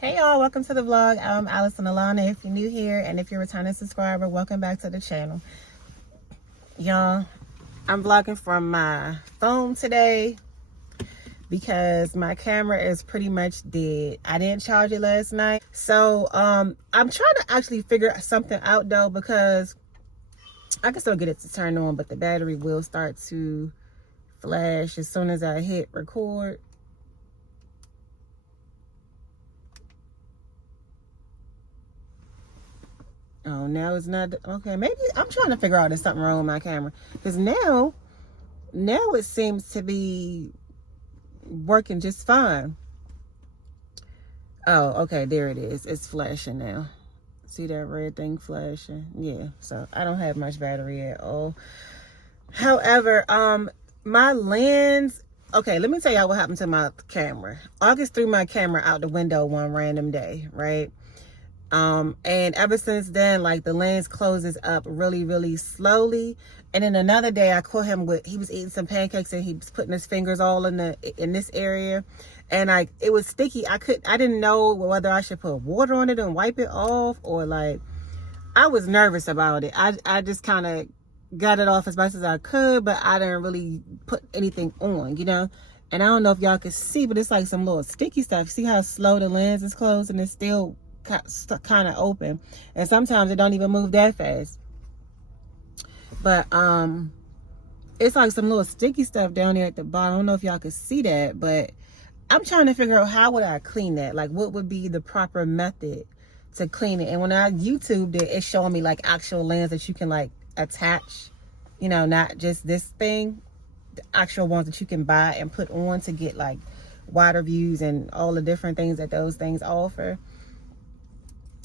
Hey y'all, welcome to the vlog. I'm Allison Alanna if you're new here, and if you're a returning subscriber, welcome back to the channel. Y'all, I'm vlogging from my phone today because my camera is pretty much dead. I didn't charge it last night. So I'm trying to actually figure something out though, because I can still get it to turn on, but the battery will start to flash as soon as I hit record. Oh, now it's not. Okay, maybe I'm trying to figure out there's something wrong with my camera, because now it seems to be working just fine. Oh, okay, there it is. It's flashing now. See that red thing flashing? Yeah, so I don't have much battery at all. However, my lens, okay, let me tell y'all what happened to my camera. August threw my camera out the window one random day, right? And ever since then, like, the lens closes up really slowly. And then another day I caught him he was eating some pancakes and he was putting his fingers all in this area, and it was sticky. I didn't know whether I should put water on it and wipe it off, or like, I was nervous about it. I just kind of got it off as much as I could, but I didn't really put anything on, you know. And I don't know if y'all can see, but it's like some little sticky stuff. See how slow the lens is closed, and it's still kind of open, and sometimes it don't even move that fast. But it's like some little sticky stuff down there at the bottom. I don't know if y'all could see that, but I'm trying to figure out how would I clean that. Like, what would be the proper method to clean it? And when I YouTubed it, it's showing me like actual lens that you can like attach, you know, not just this thing, the actual ones that you can buy and put on to get like wider views and all the different things that those things offer.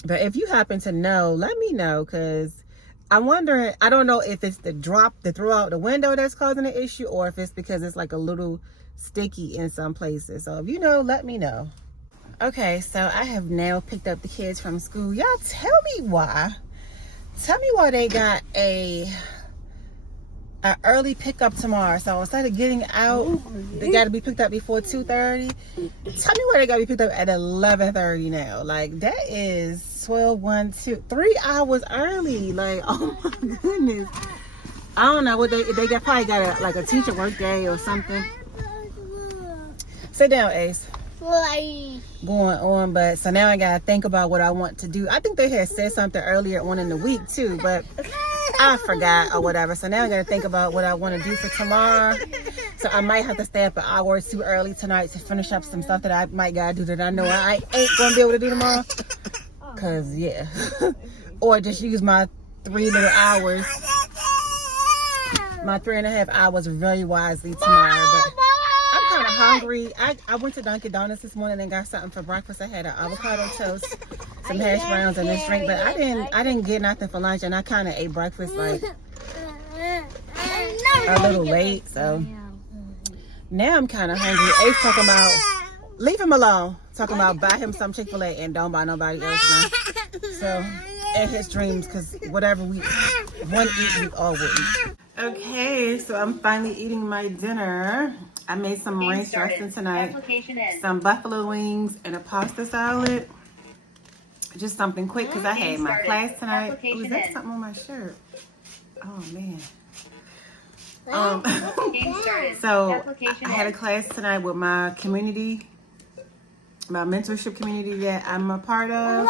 But if you happen to know, let me know, because I'm wondering, I don't know if it's the drop that threw out the window that's causing the issue, or if it's because it's like a little sticky in some places. So if you know, let me know. Okay, so I have now picked up the kids from school. Y'all tell me why they got an early pickup tomorrow. So instead of getting out, they got to be picked up before 2:30. Tell me why they got to be picked up at 11:30 now. Like, that is 12, 1, 2, 3 hours early. Like, oh my goodness. I don't know what they probably got like a teacher work day or something. Sit down, Ace. Going on, but so now I gotta think about what I want to do. I think they had said something earlier on in the week too, but I forgot or whatever. So now I gotta think about what I want to do for tomorrow. So I might have to stay up an hour or two early tonight to finish up some stuff that I might gotta do that I know I ain't gonna be able to do tomorrow. Cause yeah, or just use my 3 little hours, my 3.5 hours very wisely tomorrow. But I'm kind of hungry. I went to Dunkin' Donuts this morning and got something for breakfast. I had an avocado toast, some hash browns, and this drink. But I didn't get nothing for lunch, and I kind of ate breakfast like a little late. So now I'm kind of hungry. Ace talking about, leave him alone. Talking about buy him some Chick-fil-A and don't buy nobody else now. So in his dreams, because whatever we want to eat, we all will eat. Okay, so I'm finally eating my dinner. I made some ranch dressing tonight, some buffalo wings, and a pasta salad. Just something quick because I had my class tonight. Oh, is that something on my shirt? Oh man. So I had a class tonight with my community, my mentorship community that I'm a part of.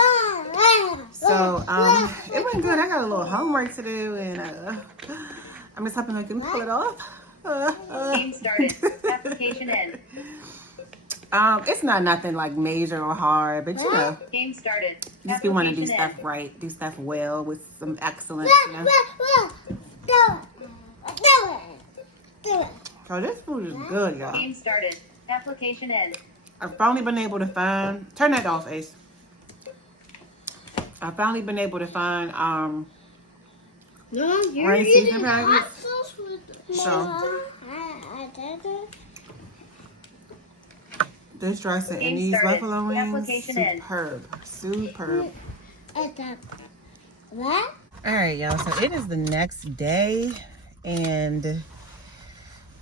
So it went good. I got a little homework to do, and I'm just hoping I can pull it off. Game started. Application in. It's not nothing like major or hard, but you know, Game started. just be want to do stuff right, do stuff well with some excellence. You know? So this food is good, y'all. Game started. Application in. I've finally been able to find. Turn that off, Ace. I've finally been able to find rain season packets. So this dressing and these buffalo wings, superb. All right, y'all. So it is the next day, and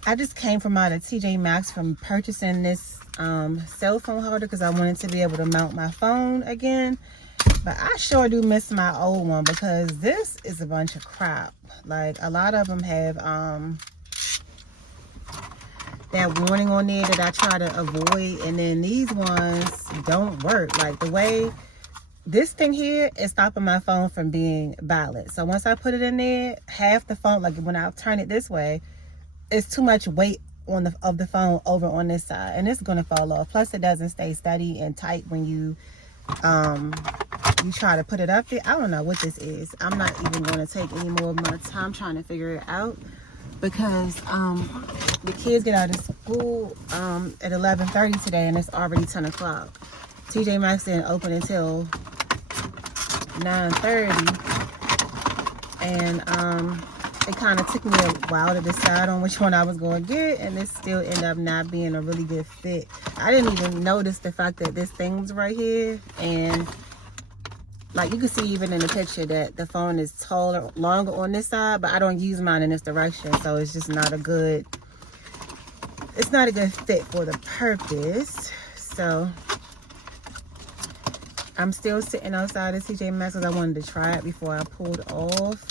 I just came from out of TJ Maxx from purchasing this cell phone holder because I wanted to be able to mount my phone again. But I sure do miss my old one because this is a bunch of crap. Like, a lot of them have that warning on there that I try to avoid, and then these ones don't work. Like, the way this thing here is stopping my phone from being valid. So once I put it in there, half the phone, like when I turn it this way, it's too much weight on the phone over on this side, and it's gonna fall off. Plus, it doesn't stay steady and tight when you try to put it up there. I don't know what this is. I'm not even going to take any more of my time trying to figure it out because the kids get out of school at 11:30 today, and it's already 10 o'clock. TJ Maxx didn't open until 9:30, and it kind of took me a while to decide on which one I was going to get, and this still ended up not being a really good fit. I didn't even notice the fact that this thing was right here, and like you can see even in the picture that the phone is taller, longer on this side, but I don't use mine in this direction, so it's just not a good, it's not a good fit for the purpose. So I'm still sitting outside of TJ Maxx because I wanted to try it before I pulled off.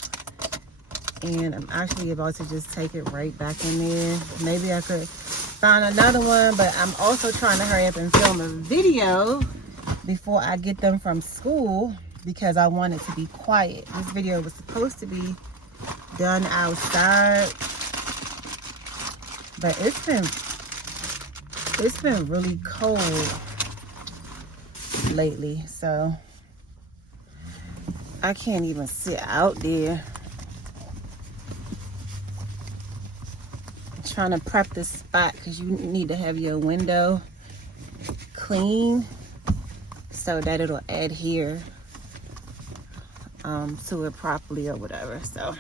And I'm actually about to just take it right back in there. Maybe I could find another one, but I'm also trying to hurry up and film a video before I get them from school because I want it to be quiet. This video was supposed to be done outside, but it's been really cold lately, so I can't even sit out there. Trying to prep this spot because you need to have your window clean so that it'll adhere to it properly or whatever. So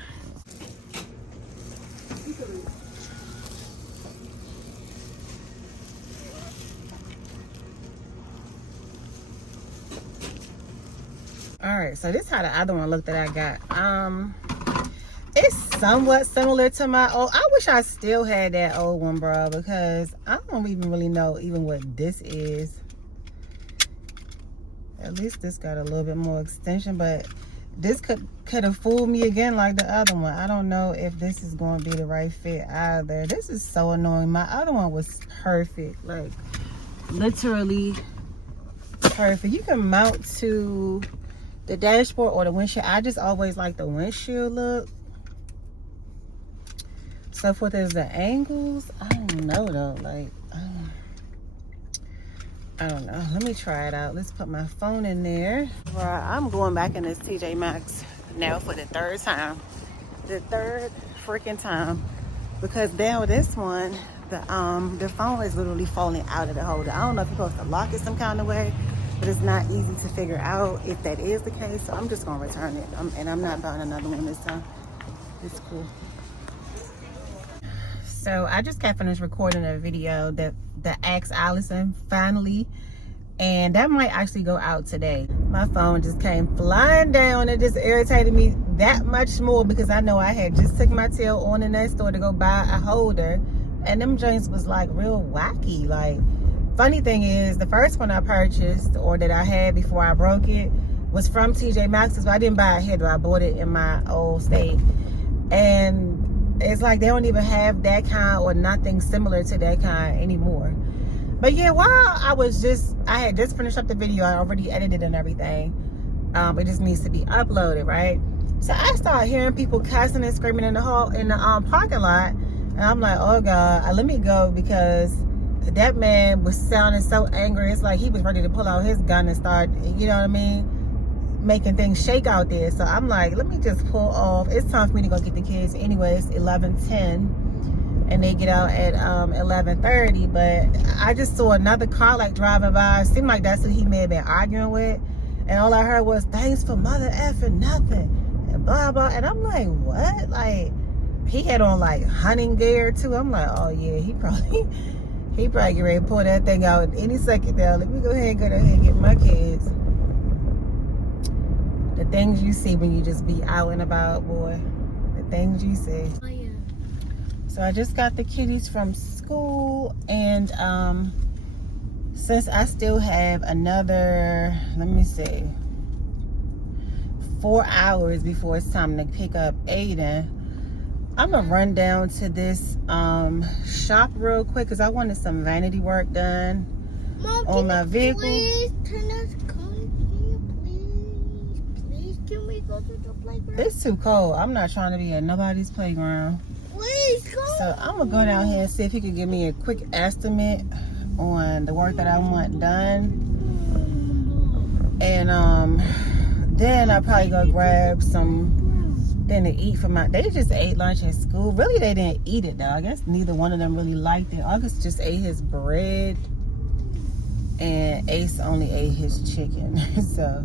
all right, so this is how the other one looked that I got. It's somewhat similar to my old. I wish I still had that old one, bro, because I don't even really know even what this is. At least this got a little bit more extension, but this could have fooled me again like the other one. I don't know if this is going to be the right fit either. This is so annoying. My other one was perfect, like literally perfect. You can mount to the dashboard or the windshield. I just always like the windshield look. So for the angles, I don't know though. Like, I don't know. Let me try it out. Let's put my phone in there. Right, I'm going back in this TJ Maxx now for the third time. The third freaking time. Because now this one, the phone is literally falling out of the holder. I don't know if you're supposed to lock it some kind of way, but it's not easy to figure out if that is the case. So I'm just gonna return it. And I'm not buying another one this time. It's cool. So I just got finished recording a video that the Ask Allison finally, and that might actually go out today. My phone just came flying down. It just irritated me that much more because I know I had just took my tail on in that store to go buy a holder, and them joints was like real wacky. Like, funny thing is, the first one I purchased or that I had before I broke it was from TJ Maxx, but I didn't buy it here though. I bought it in my old state, and it's like they don't even have that kind or nothing similar to that kind anymore. But yeah, while I had just finished up the video, I already edited and everything. It just needs to be uploaded, right? So I started hearing people cussing and screaming in the parking lot, and I'm like, oh God, let me go, because that man was sounding so angry. It's like he was ready to pull out his gun and start, you know what I mean, making things shake out there. So I'm like, let me just pull off. It's time for me to go get the kids anyway. It's 11:10 and they get out at 11:30, but I just saw another car like driving by. It seemed like that's who he may have been arguing with, and all I heard was thanks for mother effing nothing and blah blah. And I'm like, what? Like, he had on like hunting gear too. I'm like, oh yeah, he probably get ready to pull that thing out any second now. Let me go ahead and get my kids. The things you see when you just be out and about, boy. The things you see. Oh, yeah. So I just got the kiddies from school, and since I still have another, let me see, 4 hours before it's time to pick up Aiden, I'm gonna run down to this shop real quick because I wanted some vanity work done on my vehicle. Please turn us please can we go to the playground? It's too cold. I'm not trying to be at nobody's playground. Please go. So I'm gonna go down here and see if he could give me a quick estimate on the work that I want done. And then I'll probably go grab something to eat for they just ate lunch at school. Really, they didn't eat it though. I guess neither one of them really liked it. August just ate his bread and Ace only ate his chicken. So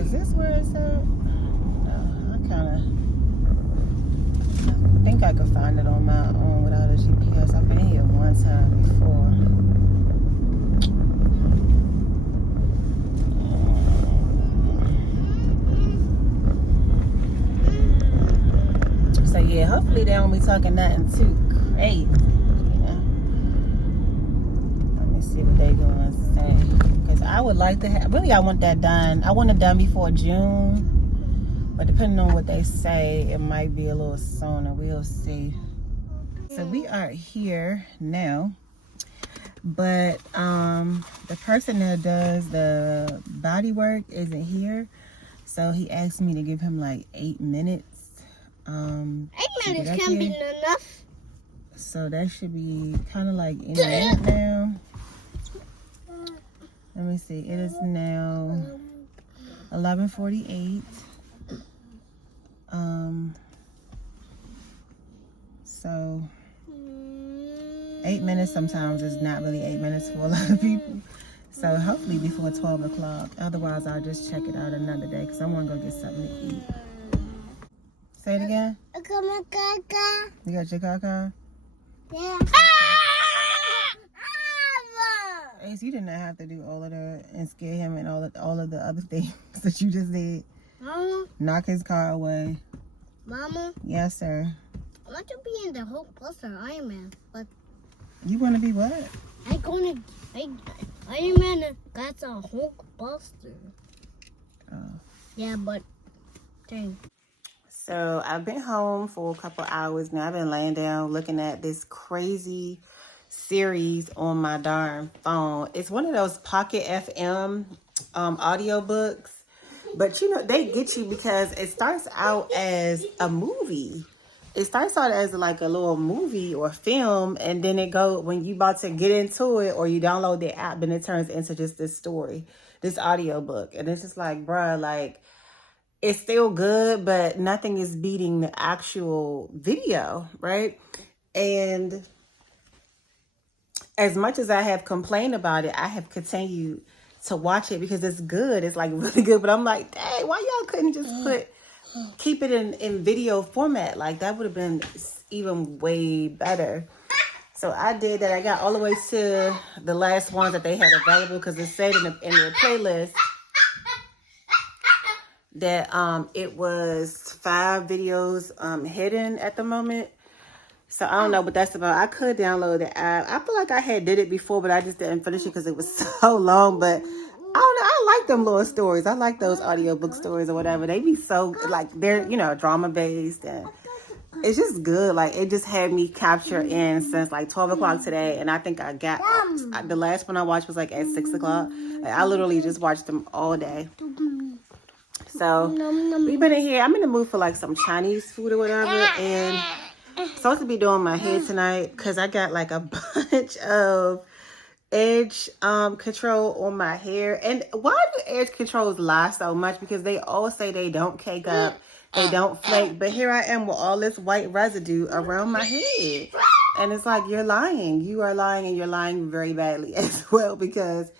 is this where it's at? No, I think I could find it on my own without a GPS. I've been here one time before. So yeah, hopefully they don't be talking nothing too crazy. Let me see what they gonna say. Because I would like to have, really I want that done. I want it done before June. But depending on what they say, it might be a little sooner. We'll see. So we are here now. But the person that does the body work isn't here. So he asked me to give him like 8 minutes. 8 minutes can't be enough. So that should be kind of like in a minute now. Let me see. It is now 11:48. So 8 minutes sometimes is not really 8 minutes for a lot of people. So hopefully before 12 o'clock. Otherwise, I'll just check it out another day because I want to go get something to eat. Say it again. I got my caca. You got your caca? Yeah. Ace, you did not have to do all of that and scare him and all of the other things that you just did. Mama. Knock his car away. Mama. Yes, sir. I want to be in the Hulk Buster Iron Man, but You want to be what? Iron Man got a Hulk Buster. Oh. Yeah, but dang. So I've been home for a couple hours now. I've been laying down looking at this crazy series on my darn phone. It's one of those Pocket FM audiobooks. But you know, they get you because it starts out as a movie. It starts out as like a little movie or film, and then it go when you about to get into it or you download the app, then it turns into just this story, this audiobook. And it's just like, bruh, like it's still good, but nothing is beating the actual video, right? And as much as I have complained about it, I have continued to watch it because it's good. It's like really good. But I'm like, dang, why y'all couldn't just keep it in video format? Like that would have been even way better. So I did that. I got all the way to the last ones that they had available because it said in the playlist that it was 5 videos hidden at the moment. So I don't know what that's about. I could download the app. I feel like I had did it before, but I just didn't finish it because it was so long. But I don't know. I like them little stories. I like those audiobook stories or whatever. They be so like they're, you know, drama based and it's just good. Like it just had me captured in since like 12 o'clock today. And I think I got the last one I watched was like at 6 o'clock. Like, I literally just watched them all day. So we've been in here. I'm in the mood for like some Chinese food or whatever. And I'm supposed to be doing my hair tonight because I got like a bunch of edge control on my hair. And why do edge controls lie so much? Because they all say they don't cake up, they don't flake, but here I am with all this white residue around my head. And it's like, you're lying. You are lying, and you're lying very badly as well because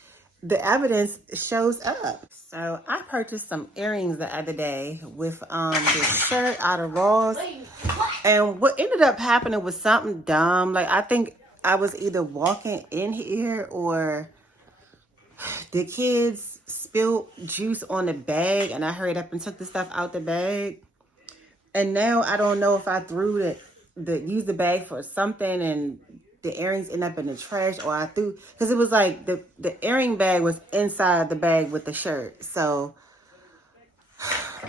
the evidence shows up. So I purchased some earrings the other day with this shirt out of Ross. And what ended up happening was something dumb. Like I think I was either walking in here or the kids spilled juice on the bag and I hurried up and took the stuff out the bag. And now I don't know if I threw used the bag for something and the earrings end up in the trash, or I threw, because it was like the earring bag was inside the bag with the shirt. So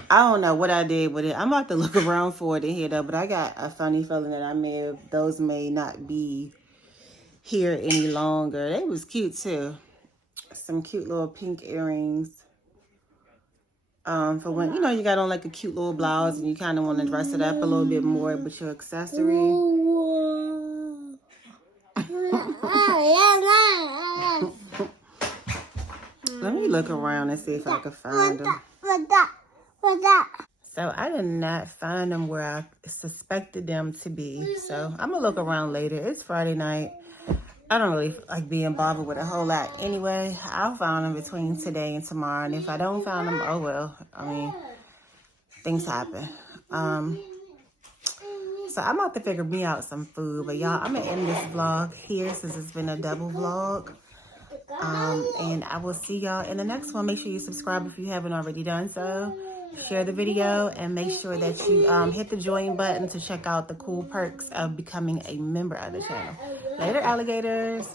I don't know what I did with it. I'm about to look around for it in here though, but I got a funny feeling that those may not be here any longer. They was cute too. Some cute little pink earrings. For when, you got on like a cute little blouse and you kind of want to dress it up a little bit more with your accessory. Let me look around and see if I can find them. What's that? So I did not find them where I suspected them to be. So I'm going to look around later. It's Friday night. I don't really like being bothered with a whole lot. Anyway, I'll find them between today and tomorrow. And if I don't find them, oh well. I mean, things happen. So I'm about to figure me out some food. But y'all, I'm going to end this vlog here since it's been a double vlog. And I will see y'all in the next one. Make sure you subscribe if you haven't already done so. Share the video and make sure that you hit the join button to check out the cool perks of becoming a member of the channel. Later, alligators.